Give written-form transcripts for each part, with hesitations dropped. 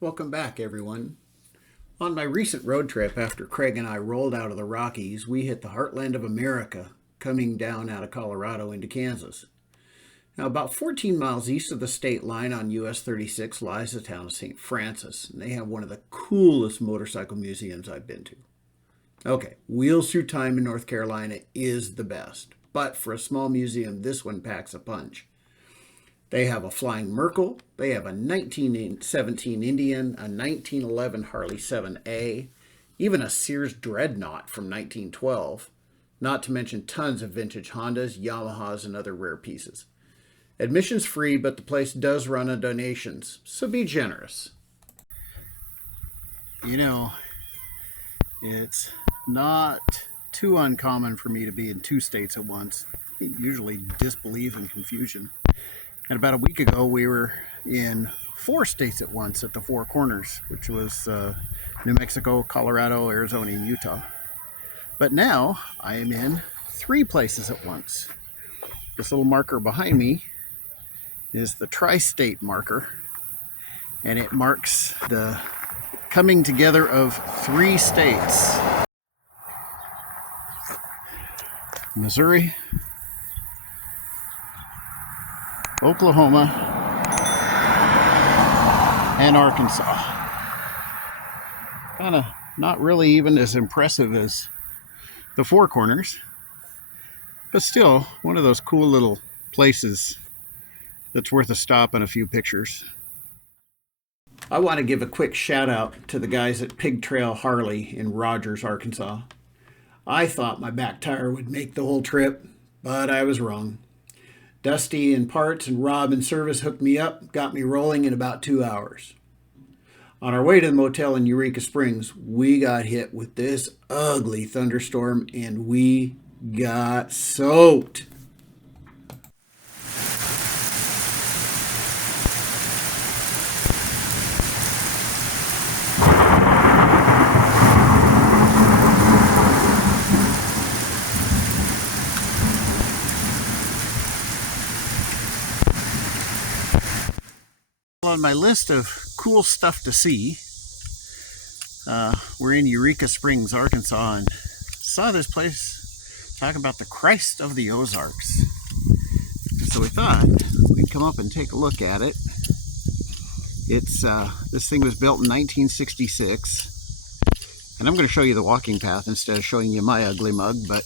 Welcome back, everyone. On my recent road trip, after Craig and I rolled out of the Rockies, we hit the heartland of America, coming down out of Colorado into Kansas. Now, about 14 miles east of the state line on US 36 lies the town of St. Francis, and they have one of the coolest motorcycle museums I've been to. Okay, Wheels Through Time in North Carolina is the best, but for a small museum, this one packs a punch. They have a Flying Merkle, they have a 1917 Indian, a 1911 Harley 7A, even a Sears Dreadnought from 1912, not to mention tons of vintage Hondas, Yamahas, and other rare pieces. Admission's free, but the place does run on donations, so be generous. You know, it's not too uncommon for me to be in two states at once, usually disbelief and confusion. And about a week ago, we were in 4 states at once at the Four Corners, which was New Mexico, Colorado, Arizona, and Utah. But now I am in 3 places at once. This little marker behind me is the tri-state marker, and it marks the coming together of 3 states: Missouri, Oklahoma, and Arkansas. Kind of not really even as impressive as the Four Corners, but still one of those cool little places that's worth a stop and a few pictures. I want to give a quick shout out to the guys at Pig Trail Harley in Rogers, Arkansas. I thought my back tire would make the whole trip, but I was wrong. Dusty in parts and Rob in service hooked me up, got me rolling in about 2 hours. On our way to the motel in Eureka Springs, we got hit with this ugly thunderstorm and we got soaked. On my list of cool stuff to see, we're in Eureka Springs, Arkansas, and saw this place talking about the Christ of the Ozarks. So we thought we'd come up and take a look at it. It's this thing was built in 1966, and I'm going to show you the walking path instead of showing you my ugly mug, but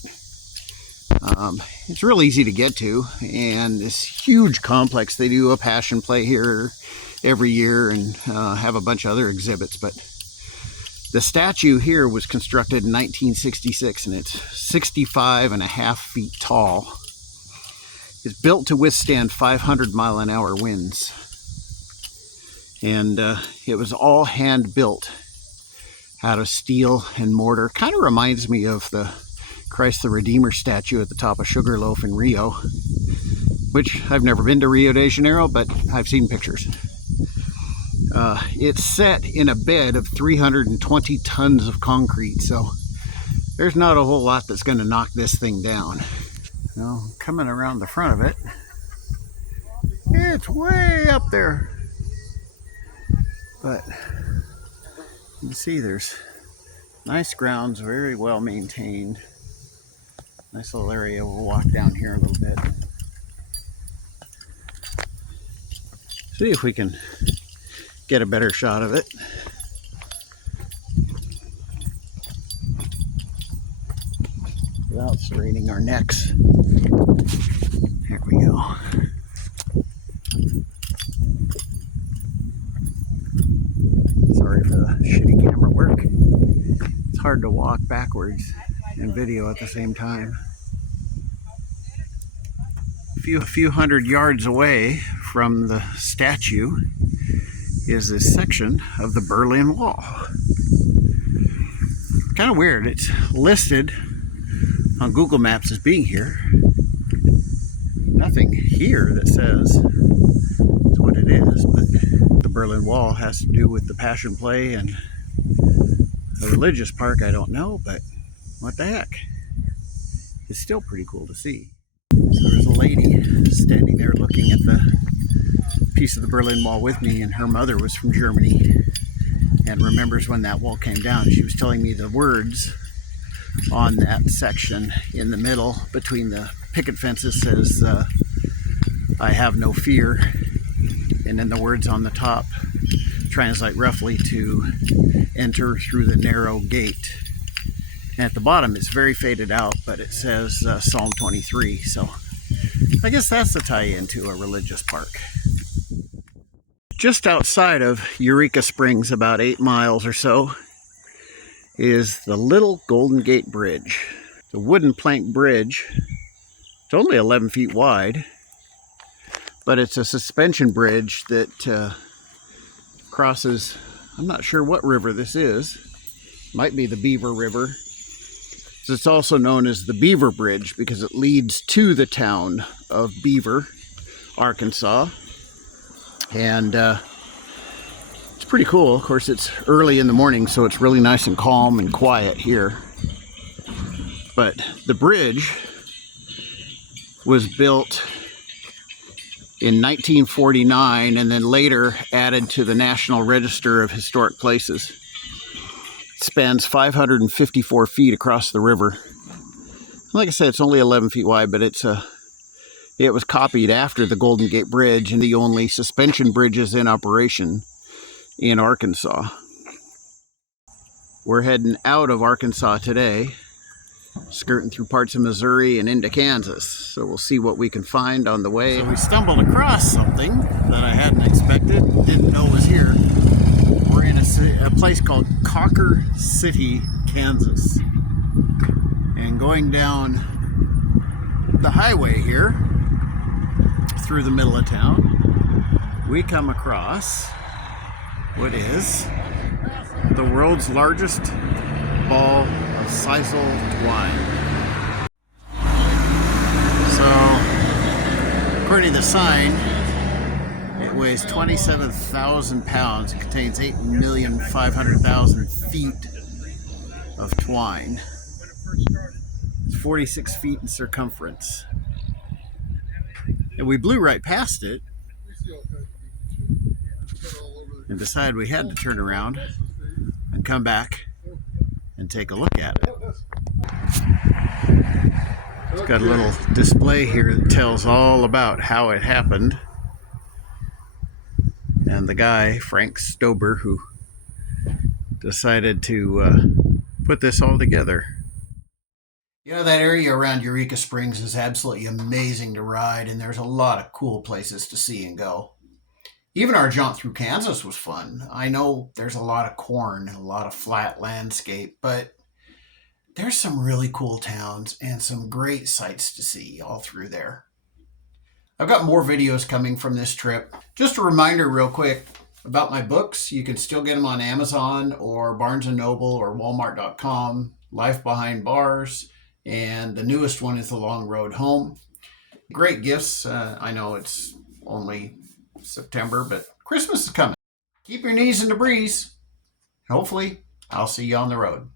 it's real easy to get to, and this huge complex. They do a passion play here every year and have a bunch of other exhibits, but the statue here was constructed in 1966 and it's 65.5 feet tall. It's built to withstand 500-mile-an-hour winds, and it was all hand built out of steel and mortar. Kind of reminds me of the Christ the Redeemer statue at the top of Sugarloaf in Rio, which I've never been to Rio de Janeiro, but I've seen pictures. It's set in a bed of 320 tons of concrete, so there's not a whole lot that's going to knock this thing down. Now, coming around the front of it, it's way up there, but you can see there's nice grounds, very well maintained. Nice little area. We'll walk down here a little bit. See if we can get a better shot of it. Without straining our necks. Here we go. Sorry for the shitty camera work. It's hard to walk backwards and video at the same time. A few hundred yards away from the statue is this section of the Berlin Wall. Kind of weird. It's listed on Google Maps as being here. Nothing here that says it's what it is, but the Berlin Wall has to do with the Passion Play and the religious park. I don't know, but what the heck? It's still pretty cool to see. So there's a lady standing there looking at the piece of the Berlin Wall with me, and her mother was from Germany. and remembers when that wall came down. She was telling me the words on that section in the middle between the picket fences says, I have no fear. And then the words on the top translate roughly to enter through the narrow gate. And at the bottom, it's very faded out, but it says Psalm 23. So I guess that's the tie-in to a religious park. Just outside of Eureka Springs, about 8 miles or so, is the Little Golden Gate Bridge. The wooden plank bridge. It's only 11 feet wide, but it's a suspension bridge that crosses, I'm not sure what river this is. Might be the Beaver River. It's also known as the Beaver Bridge because it leads to the town of Beaver, Arkansas. And it's pretty cool. Of course, it's early in the morning, so it's really nice and calm and quiet here. But the bridge was built in 1949 and then later added to the National Register of Historic Places. It spans 554 feet across the river. Like I said, it's only 11 feet wide, but it was copied after the Golden Gate Bridge and the only suspension bridges in operation in Arkansas. We're heading out of Arkansas today, skirting through parts of Missouri and into Kansas. So we'll see what we can find on the way. So we stumbled across something that I hadn't expected, didn't know was here. We're in a place called Cocker City, Kansas. And going down the highway here, through the middle of town, we come across what is the world's largest ball of sisal twine. So, according to the sign, it weighs 27,000 pounds. It contains 8,500,000 feet of twine. It's 46 feet in circumference. And we blew right past it and decided we had to turn around and come back and take a look at it. It's got a little display here that tells all about how it happened. And the guy, Frank Stober, who decided to put this all together. You know, that area around Eureka Springs is absolutely amazing to ride, and there's a lot of cool places to see and go. Even our jaunt through Kansas was fun. I know there's a lot of corn and a lot of flat landscape, but there's some really cool towns and some great sights to see all through there. I've got more videos coming from this trip. Just a reminder real quick about my books. You can still get them on Amazon or Barnes & Noble or Walmart.com, Life Behind Bars, and the newest one is The Long Road Home. Great gifts. I know it's only September, but Christmas is coming. Keep your knees in the breeze. Hopefully, I'll see you on the road.